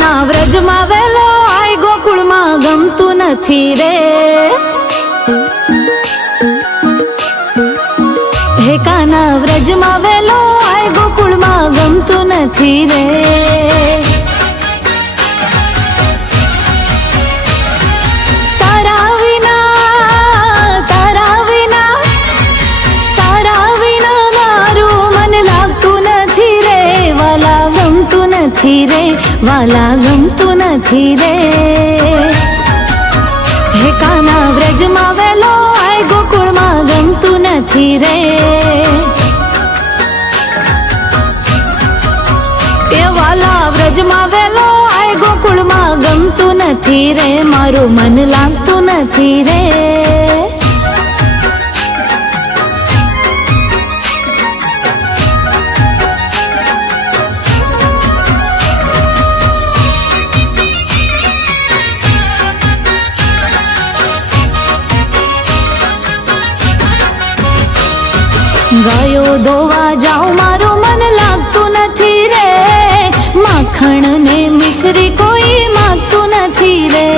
કાના વ્રજમાં વેલો આય ગોકુળમાં ગમતું નથી રે. હે કાના વ્રજમાં વેલો આય ગોકુળમાં ગમતું નથી રે. તારા વિના મારું મન લાગતું નથી રે. વાલા ગમતું નથી રે, વાલા ગમતું નથી રે. હે કાના વ્રજમાં વેલો આય ગોકુળમાં ગમતું નથી રે. એ વાલા વ્રજમાં વેલો આય ગોકુળમાં ગમતું નથી રે. મારું મન લાગતું નથી રે. ગાયો દોવા જાઉં મારું મન લાગતું નથી રે. માખણ ને મિશ્રી કોઈ માગતું નથી રે.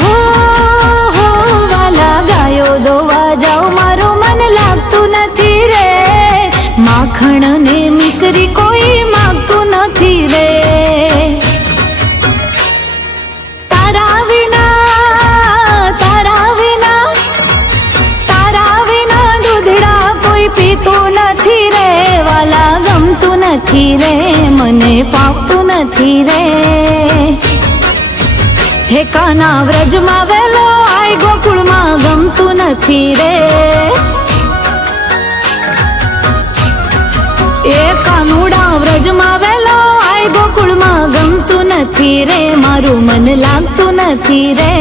હો હો વાલા ગાયો દોવા જાઉં મારું મન લાગતું નથી રે. માખણ ને મિશ્રી કોઈ માગતું નથી રે. નથી રે. વાલા ગમતું નથી રે, મને ફાવતું નથી રે. હે કાના વ્રજમાં વેલો આય ગોકુળમાં ગમતું નથી રે. એ કાનુડા વ્રજમાં વેલો આય ગોકુળમાં ગમતું નથી રે. મારું મન લાગતું નથી રે.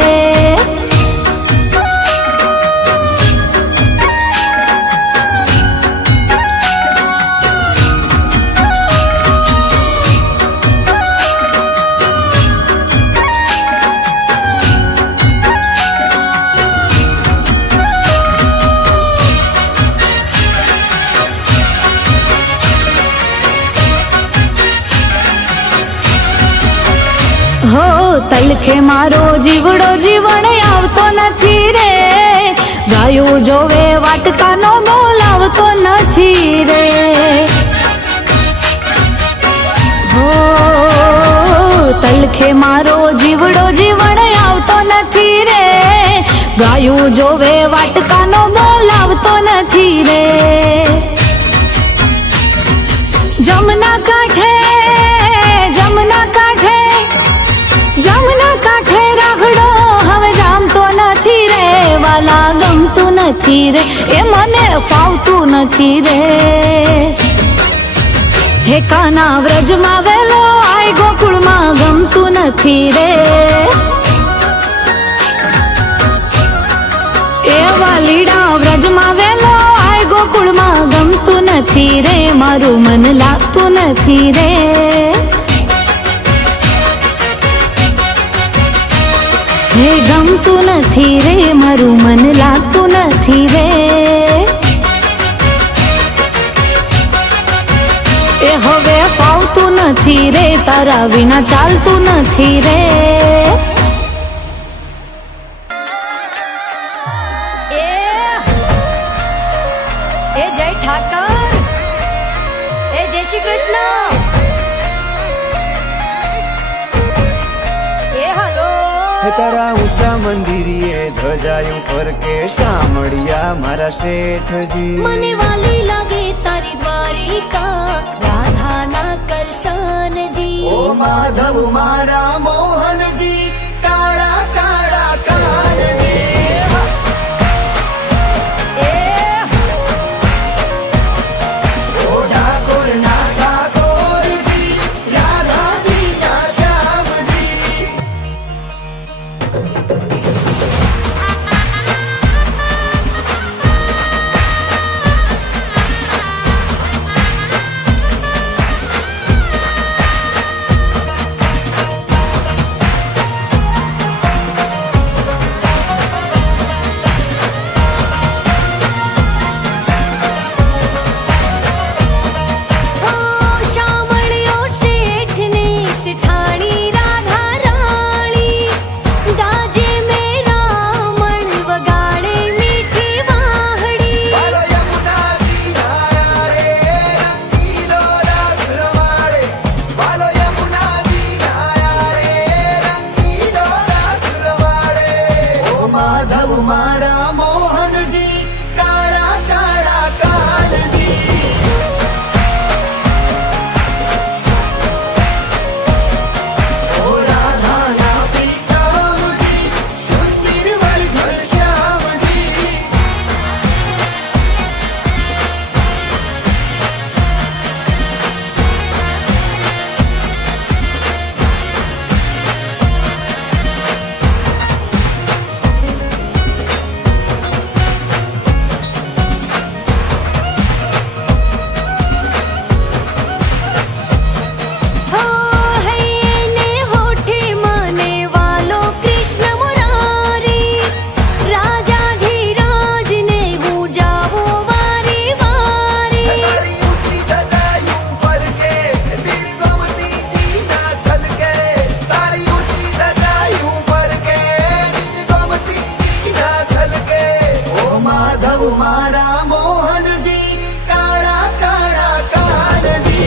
હો તલખે મારો જીવડો જીવણ આવતો નથી રે. ગાયો જોવે વાટકાનો મોલ આવતો નથી રે. હો તલખે મારો જીવડો જીવણ આવતો નથી રે. ગાયો જોવે વાટકાનો મોલ આવતો નથી રે. જમના કાંઠે રાગડો હવે જામતો નથી રે. વાલા ગમતું નથી રે, એ મને ફાવતું નથી રે. હે કાના વ્રજમાં વેલો આય ગોકુળમાં ગમતું નથી રે. એ વાલીડા વ્રજમાં વેલો આય ગોકુળમાં ગમતું નથી રે. મારું મન લાગતું નથી રે. હે ગમતું નથી રે, મારું મન લાગતું નથી રે. એ હવે ફાવતું નથી રે, તારા વિના ચાલતું નથી રે. એ જય ઠાકર, એ જય શ્રી કૃષ્ણ. તારા ઊંચા મંદિરીએ ધજાયું ફરકે શામળિયા મારા શેઠજી. મને વાલી લાગે તારી દ્વારિકા રાધાના કરશનજી. ઓ માધવ મારા મોહનજી કાળા કાળા કાનજી. ઓ ઠાકોર ના ઠાકોરજી રાધાજી ના શ્યામજી. मारा मोहनजी काळा काळा कानजी ओ राधाना पीतामजी सुंदर घनश्यामजी हो हैने होठे माने वालो कृष्ण मुरारी राजा धीराज ने हूँ जावो वारी वारी तारी ऊंची धजायूं फलके निर्गोमती जी ना छलके तारी ऊंची धजायूं फलके निर्गोमती जी ना छलके ओ माधव मारा मोहनजी काळा काळा कानजी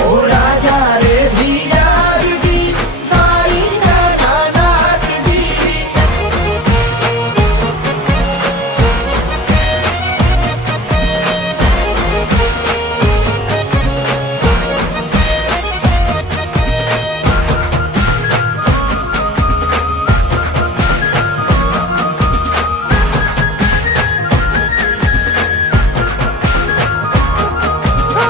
ओ राजा रे धीराजजी तारी नानानाथजी ओ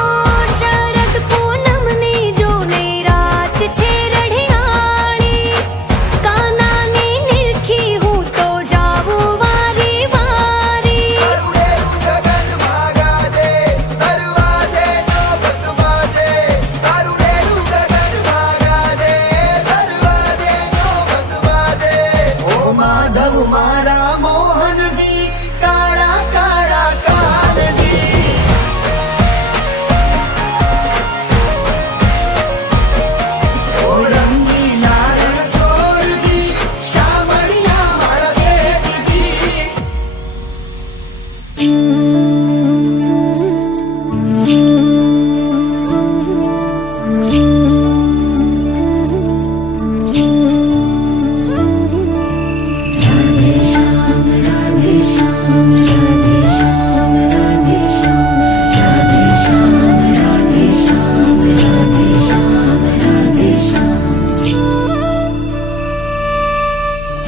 शरद पूनम ने जो ने रात छे रढ़ियाળી काना ने निरखी हूँ तो जावो वारी वारी તારુડેરું ગગન ભાગાજે દરવાજે નોબત બાજે તારુડેરું ગગન ભાગાજે દરવાજે નોબત બાજે ઓ માધવ મારા મોહનજી કાળા કાળા કાનજી ઓ રંગીલા રણછોડજી શામળિયા મારા શેઠજી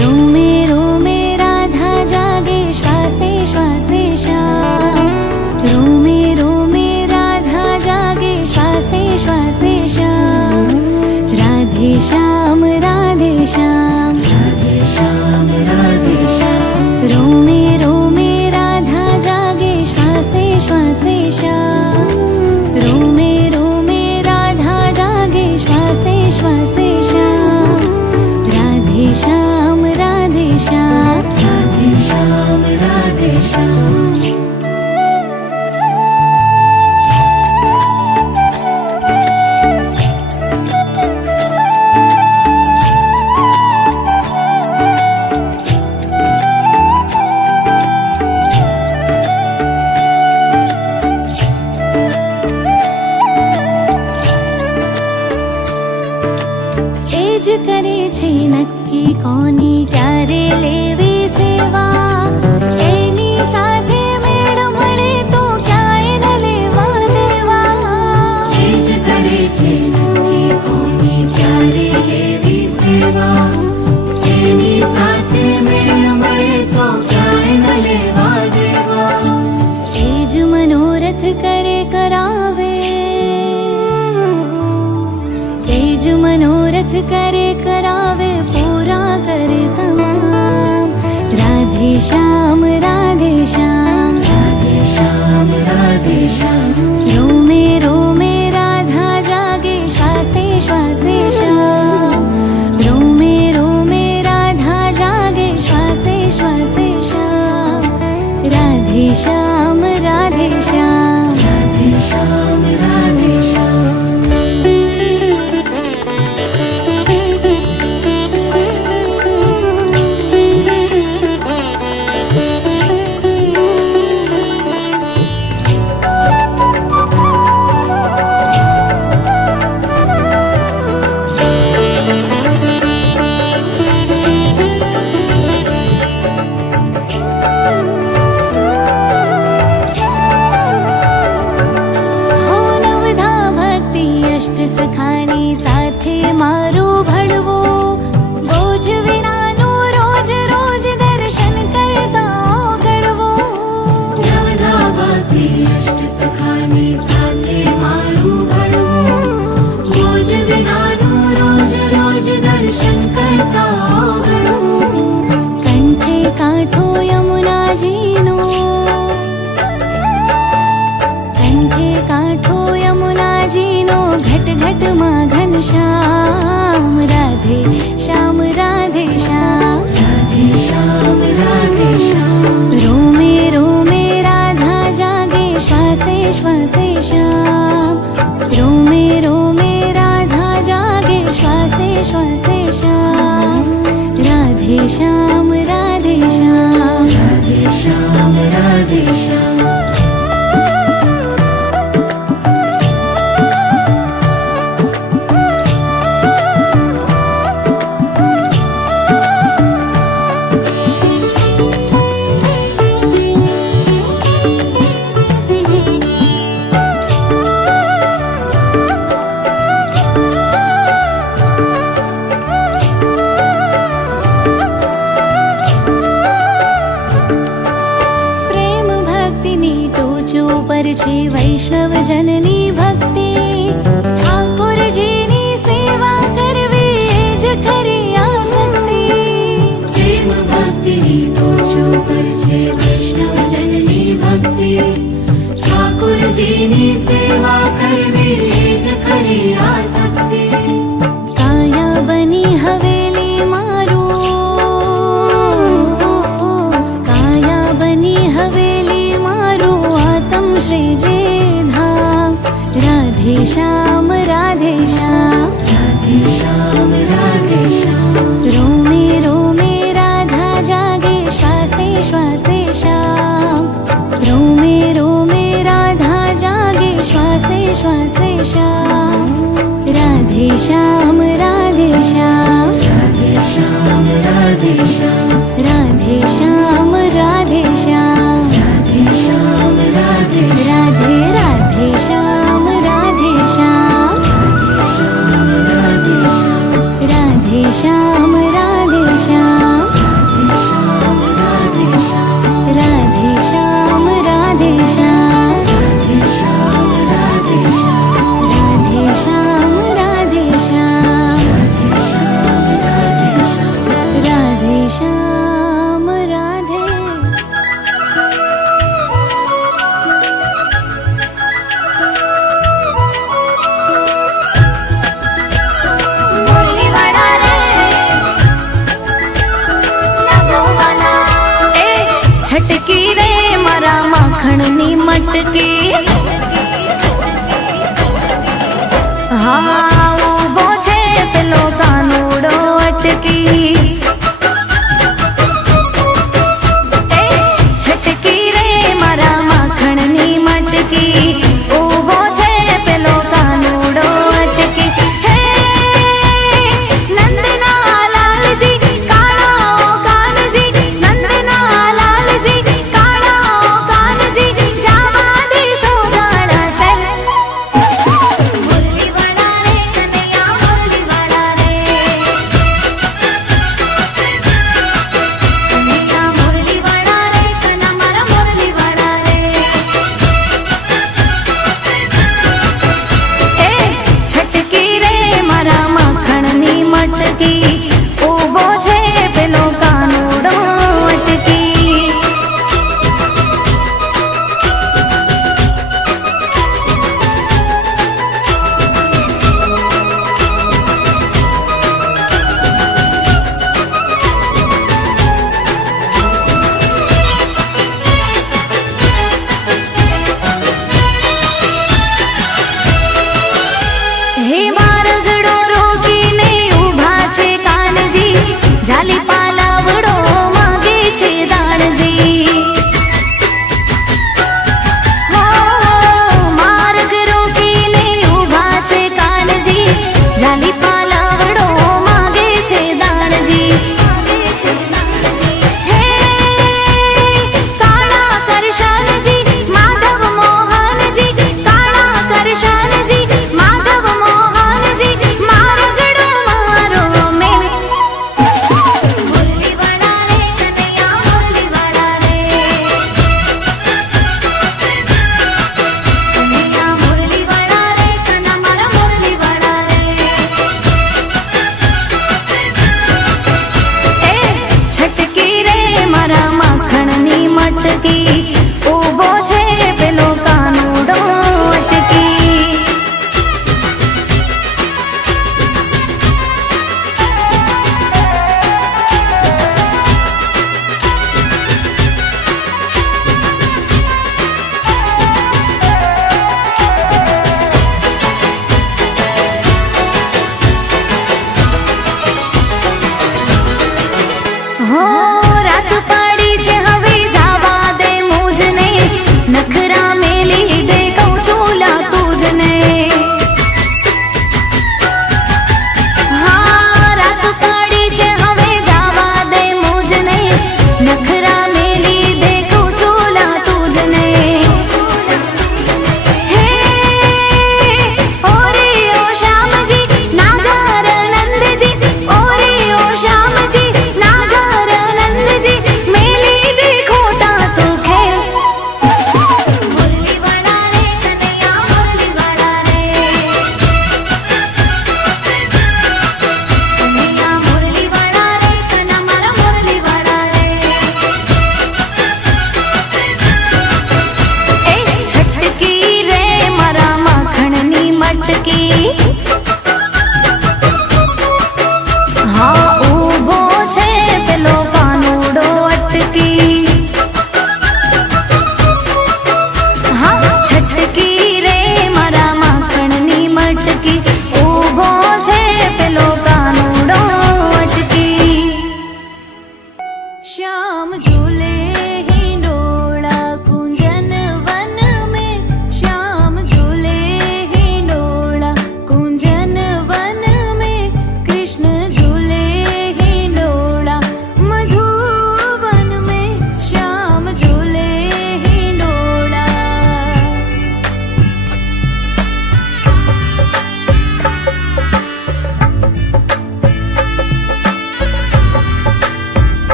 रोमे रोमे राधा जागे श्वासे श्वासे श्याम रोमे रोमे राधा जागे श्वासे श्वासे श्याम राधे श्याम राधे श्याम राधे श्याम राधे श्याम रोमे रोमे राधा जागे श्वासे श्वासे श्याम रोमे रोमे राधा जागे श्वासे श्वासे श्याम राधे श्याम राधे श्याम राधे श्याम राधे श्याम એજ કરે છે નક્કી કોની ક્યારે લેવી સેવા એની સાથે મેળ મળે તો ક્યાંય ન લેવા દેવા એજ કરે છે નક્કી કોની ક્યારે લેવી સેવા એની સાથે મેળ મળે તો ક્યાંય ન લેવા દેવા એજ મનોરથ કરે કરાવે तेज मनोरथ करे करावे पूरा करे तमाम राधे श्याम राधे श्याम राधे श्याम राधे श्याम रोमे रोमे राधा जागे श्वासे श्वासे श्याम रोमे रोमे राधा जागे श्वासे श्वासे श्याम राधे श्याम राधे श्याम राधे श्याम राधे श्याम कांठे कांठो यमुनाजीनो घट घट मां घनश्याम राधे श्याम राधे श्याम राधे श्याम राधे श्याम रोमे रोमे राधा जागे श्वासे श्वासे श्याम रोमे रोमे राधा जागे श्वासे श्वासे श्याम राधे श्याम राधे श्याम राधे श्याम राधे श्याम पर छे वैष्णव जननी भक्ति ठाकुर जीनी सेवा करवी ज खरी आसक्ति प्रेम भक्ति टोचो पर छे वैष्णव जननी भक्ति ठाकुर जीनी सेवा करवी ज खरी आसक्ति काया बनी हवेली मारू काया बनी हवेली मारू श्री जे धाम राधे श्याम राधे श्याम राधे श्याम राधे श्याम रोमे रोमे राधा जागे श्वासे श्वासे श्याम रोमे रोमे राधा जागे श्वासे श्वासे श्याम राधे श्याम राधे श्याम राधे श्याम राधे श्याम राधे श्याम राधे श्याम राधे श्याम राधे राधे राधे श्याम राधे श्याम राधे श्याम राधे श्याम राधे श्याम राधे श्याम राधे श्याम राधे श्याम राधे श्याम राधे श्याम राधे श्याम राधे छटकी रे मारा माखणनी मटकी हाँ ऊभो छे पेलो कानूड़ो अटकी छटकी रे मारा माखणनी मटकी ऊभो छे पेलो कानूड़ो अटकी हे नंदना लालजी काळो कानजी नंदना लालजी काळो कानजी जावा दी सोगाड़ा से मुरली वड़ा रे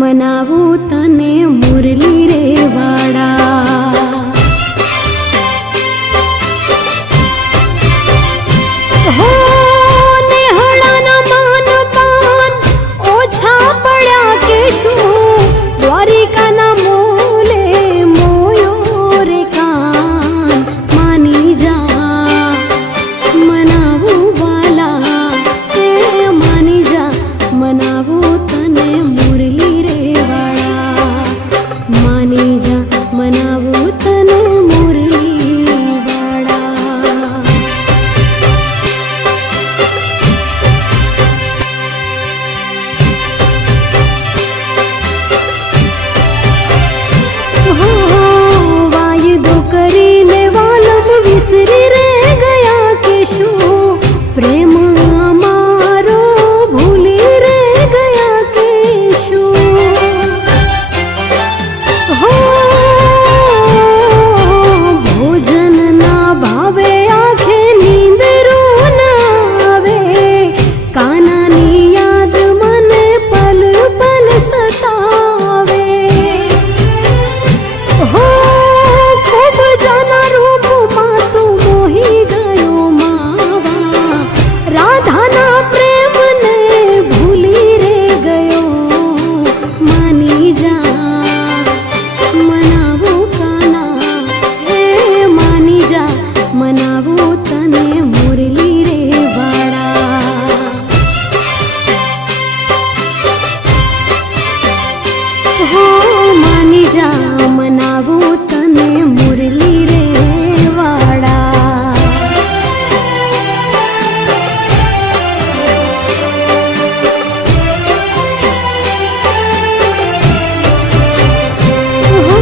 મનાવું તને મુરલી રે વાડા. હો નેહળાના માન પાન ઓછા પડ્યા કે શું, દ્વારિકાના મોલે મોયો રે કાન. માની જા મનાવું વાલા, એ માની જા મનાવું તને મુરલી રે વાળા. માની જા મનાવું તને મુરલી વાળા. હો વાયદો કરીને વાલમ વિસરી રે ગયા કે શું, પ્રેમ અમારો ભૂલી રે ગયા કે શું. હો ભોજન ના ભાવે આંખે નીંદરું ના આવે, કાનાની યાદ મને પલ પલ સતાવે. હો ખૂબ જાના રૂપમાં તું મોહી ગયો માવા, રાધાના પ્રેમને ભૂલી રે ગયો. માની જા મનાવું કાના, હે માની જા મનાવું તને મુરલી રે વાળા. હો માની જા મનાવું તને મુરલી રે વાળા. હો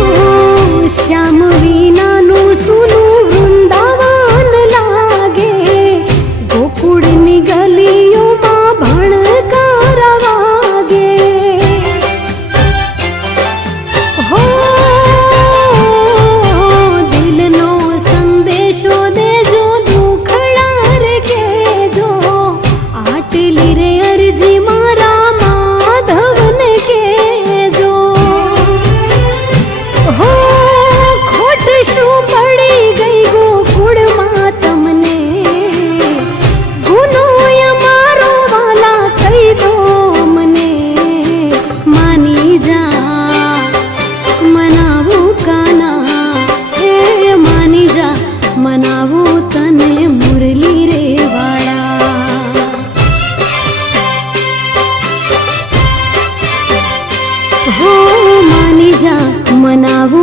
શ્યામ વિનાનું સૂનું વૃંદાવન લાગે, ગોકુળની ગલીઓમાં ભણકાર વાગે. હો દિલનો સંદેશો દેજો, દુખડા રે કેજો, આટલી રે અરજી મારા માધવને કેજો. હો ખોટ શું પડી ગઈ ગોકુળમાં તમને, ગુનો અમારો વાલા કહી દો મને. માની જા મનાવું કાના, હે માની જા મનાવું તને મુરલી રે વાળા. હો માની જા મનાવું